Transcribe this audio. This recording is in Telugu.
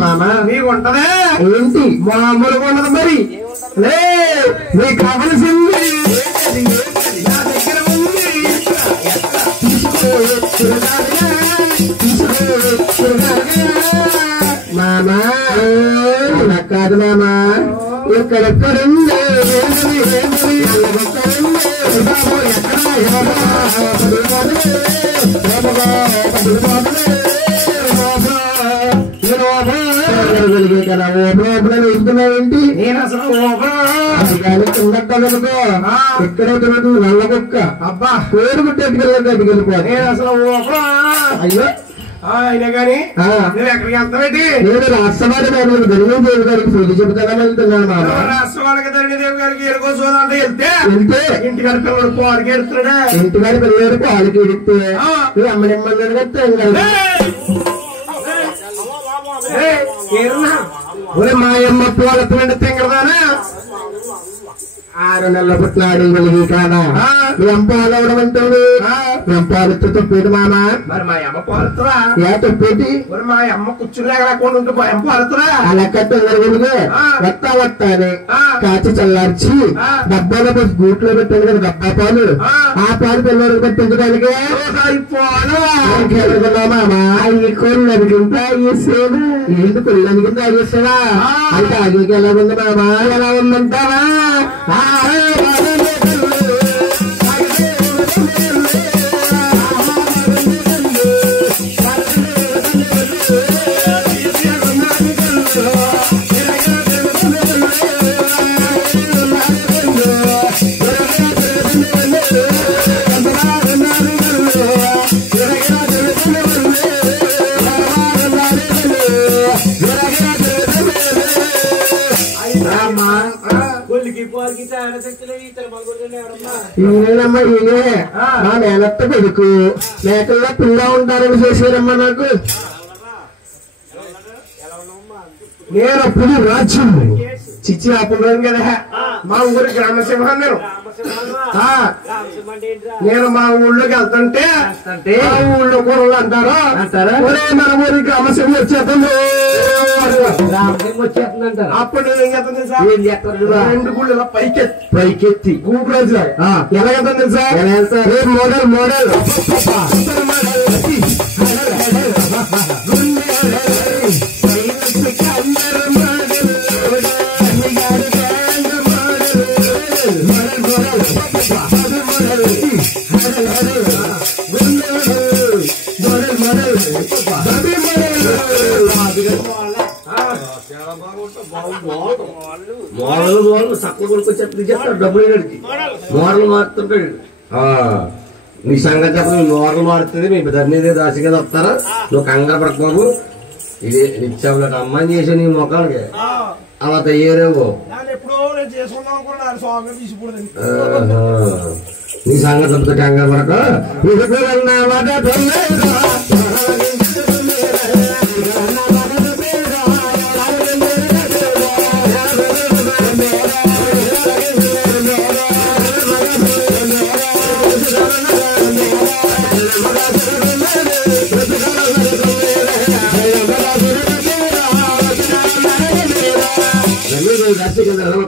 మామా నీకు ఉంటదా ఏంటి మామూలుగా ఉండదు మరి నీకు కావలసింది నా దగ్గర ఉంది మామా నాకు కాదు మామా ఎక్కడెక్కడుంది ఏంటి నేను అసలు ఎక్కడే తిరుగుతుంది నల్ల కుక్క అబ్బా పేరు పుట్టేట్టుకెళ్ళి అటుకెళ్ళిపో నేను అసలు అయ్యో అయినా గాని నువ్వు ఎక్కడికి వెళ్తావేంటి నేను రాష్ట్రవాడి ధర్మదేవి గారికి పూజ చెబుతానని వెళ్తున్నాను రాష్ట్రవాడికి ధర్మదేవి గారికి ఎరుకో చూడాలంటే వెళ్తే ఇంటికాడి పిల్లడు పాలకి ఎడుతున్నాడా ఇంటికాడి పిల్లడు పాలకి ఎడితే అమ్మడి మాయమ్మ పోలటువంటి తింగరదానా 6 నెలల పుట్టినాడు వెలిగి కాదా ఎంపాలవడం అంటాడు ఎంపాలతో తప్పేటి మామా మరి మా అమ్మ పాలుతురా ఏ తప్పేటి మరి మా అమ్మ కూర్చుని లేకుండా ఉంటే ఎంపాలుతురా అలా కట్టెలుగు వత్తా వత్తానే కాచి చల్లార్చి డబ్బాలో గూట్లో పెట్టాడు కదా డబ్బా పాలు ఆ పాలు పిల్లలకు పెట్టించడానికి మామా ఈ కొల్లనికి తాగేసాడు ఏంటి కొల్లనికి తాగేసావా అంటే ఆగికి ఎలా ఉంది మామా ఎలా ఉందంటావా ఈయనమ్మా ఈయనే మా మేనత్త కొడుకు మేకల్లో పిల్ల ఉంటారని చేశారమ్మా నాకు నేను అప్పుడు రాజ్యం చిచ్చి ఆపున్నాను కదా మా ఊరి గ్రామసింహం నేను మా ఊళ్ళోకి వెళ్తుంటే మా ఊళ్ళో కూరలు అంటారు మన ఊరి గ్రామసింహం వచ్చేస్తుంది అప్పుడు ఏం చేస్తారు 2 గుళ్ళు ఇలా పైకెత్తి గూపు రోజు ఎలాగెళ్తుంది సార్ మోడల్ మోడల్ మోడల్ సక్కువ కొనుక్కొచ్చి చేస్తాడు డబ్బులు మోడల్ మారుతుంటాడు నీ సంగతి చెప్పదు మోడల్ మారుతుంది మీ ధర్మీదే దాసి కదా వస్తారా నువ్వు కంగారు పడకపోవు ఇది నిత్యాల అమ్మాయి చేసే నీ మొక్కలకి అలా తయ్యారేవో నీ సంగతి చెప్తా కంగారు పడక రమేష్ దర్శకులు